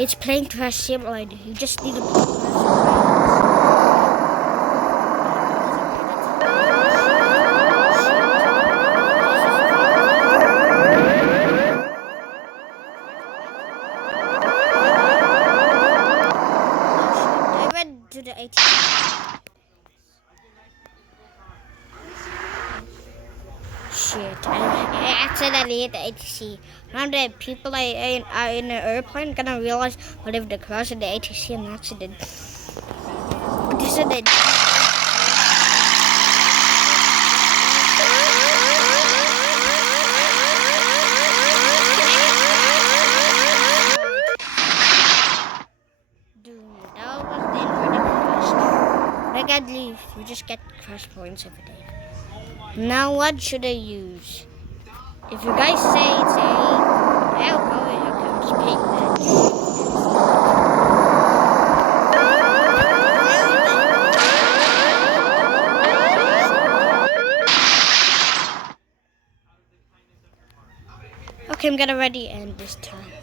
It's playing Crash Simulator. You just need to I went to the ATC. Shit, I accidentally hit the ATC. Now that people are in the airplane gonna realize what if they crash in the ATC in an accident. This is the Dude, that was the inverted crash. Like at least you just get crash points every day. Now what should I use? If you guys say it's a, I'll go with I'll just pick that. Okay, I'm gonna ready end this time.